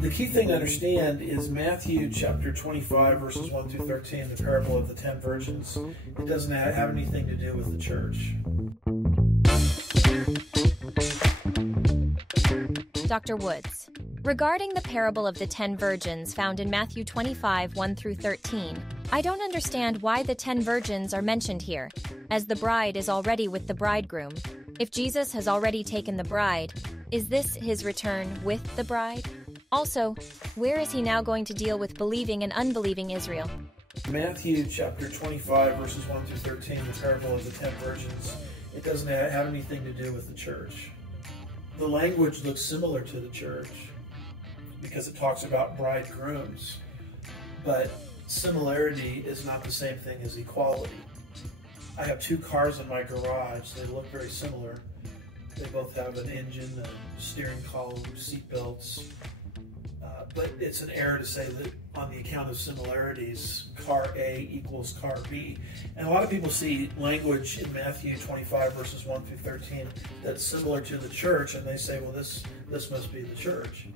The key thing to understand is Matthew chapter 25, verses 1 through 13, the parable of the 10 virgins. It doesn't have anything to do with the church. Dr. Woods, regarding the parable of the 10 virgins found in Matthew 25, 1 through 13, I don't understand why the 10 virgins are mentioned here, as the bride is already with the bridegroom. If Jesus has already taken the bride, is this his return with the bride? Also, where is he now going to deal with believing and unbelieving Israel? Matthew chapter 25, verses 1 through 13, the parable of the 10 virgins, it doesn't have anything to do with the church. The language looks similar to the church because it talks about bridegrooms, but similarity is not the same thing as equality. I have 2 cars in my garage. They look very similar. They both have an engine, a steering column, seat belts. But it's an error to say that on the account of similarities, car A equals car B. And a lot of people see language in Matthew 25, verses 1 through 13, that's similar to the church, and they say, well, this must be the church.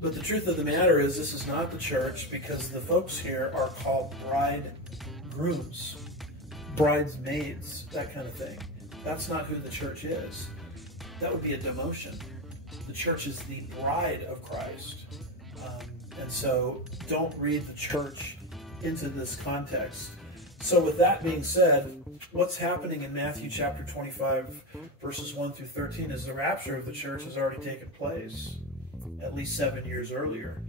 But the truth of the matter is this is not the church, because the folks here are called bridegrooms, bridesmaids, that kind of thing. That's not who the church is. That would be a demotion. The church is the bride of Christ. And so don't read the church into this context. So with that being said, what's happening in Matthew chapter 25, verses 1 through 13 is the rapture of the church has already taken place, at least 7 years earlier.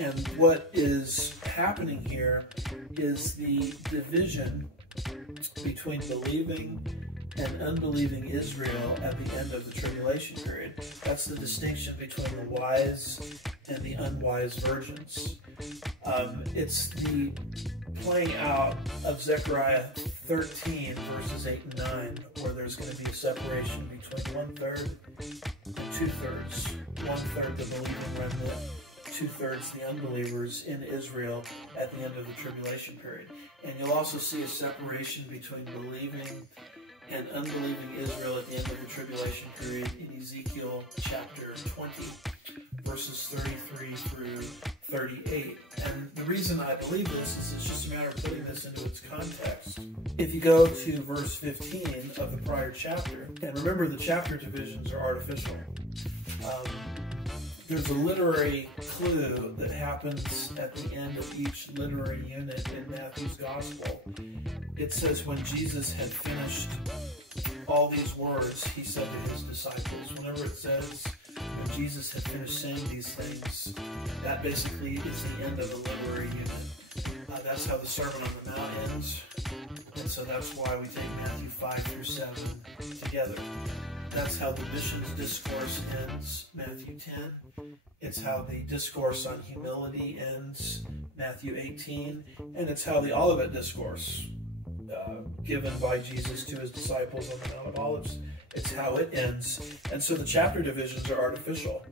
And what is happening here is the division between believing and unbelieving Israel at the end of the tribulation period. That's the distinction between the wise and the unwise virgins. It's the playing out of Zechariah 13, verses 8 and 9, where there's going to be a separation between 1/3 and 2/3. 1/3 the believing remnant, 2/3 the unbelievers in Israel at the end of the tribulation period. And you'll also see a separation between believing and unbelieving Israel at the end of the tribulation period in Ezekiel chapter 20, verses 33 through 38. And the reason I believe this is it's just a matter of putting this into its context. If you go to verse 15 of the prior chapter, and remember the chapter divisions are artificial, there's a literary clue that happens at the end of each literary unit in Matthew's gospel. It says, when Jesus had finished all these words, he said to his disciples. Whenever it says, when Jesus had finished saying these things, that basically is the end of the literary unit. That's how the Sermon on the Mount ends, and so that's why we take Matthew 5 through 7 together. That's how the missions discourse ends, Matthew 10. It's how the discourse on humility ends, Matthew 18. And it's how the Olivet discourse, given by Jesus to his disciples on the Mount of Olives, it's how it ends. And so the chapter divisions are artificial,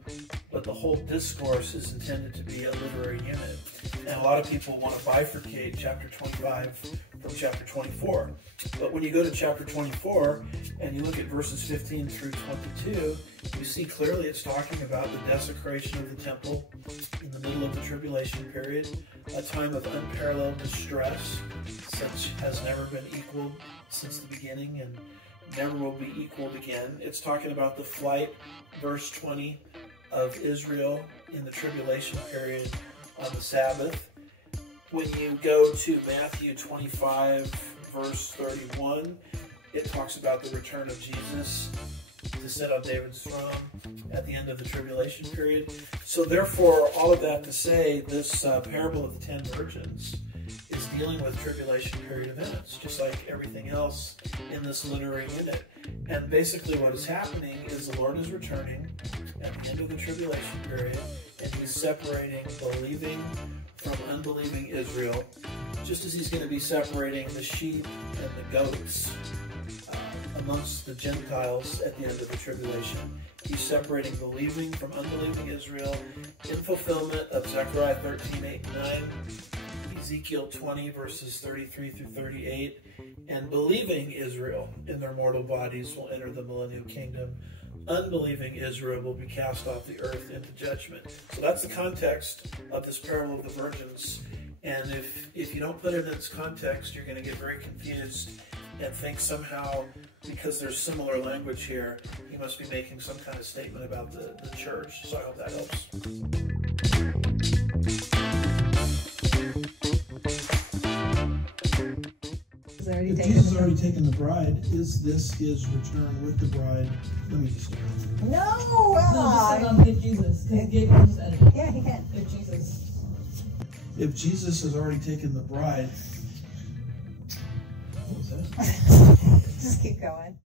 but the whole discourse is intended to be a literary unit. And a lot of people want to bifurcate chapter 25 from chapter 24. But when you go to chapter 24 and you look at verses 15 through 22, you see clearly it's talking about the desecration of the temple in the middle of the tribulation period, a time of unparalleled distress, such has never been equaled since the beginning and never will be equaled again. It's talking about the flight, verse 20, of Israel in the tribulation period on the Sabbath. When you go to Matthew 25, verse 31, it talks about the return of Jesus to sit on David's throne at the end of the tribulation period. So therefore, all of that to say, this parable of the 10 virgins is dealing with tribulation period events, just like everything else in this literary unit. And basically what is happening is the Lord is returning at the end of the tribulation period, and he's separating believing from unbelieving Israel, just as he's going to be separating the sheep and the goats amongst the Gentiles at the end of the tribulation. He's separating believing from unbelieving Israel in fulfillment of Zechariah 13, 8, and 9, Ezekiel 20, verses 33 through 38, and believing Israel in their mortal bodies will enter the millennial kingdom. unbelieving Israel will be cast off the earth into judgment. So that's the context of this parable of the virgins. And if you don't put it in its context, you're going to get very confused and think somehow, because there's similar language here, he must be making some kind of statement about the church. So I hope that helps. If Jesus has already taken the bride, is this his return with the bride? Let me just No, if Jesus, because Gabriel said it. Yeah, he can. If Jesus. If Jesus has already taken the bride, what was that? Just keep going.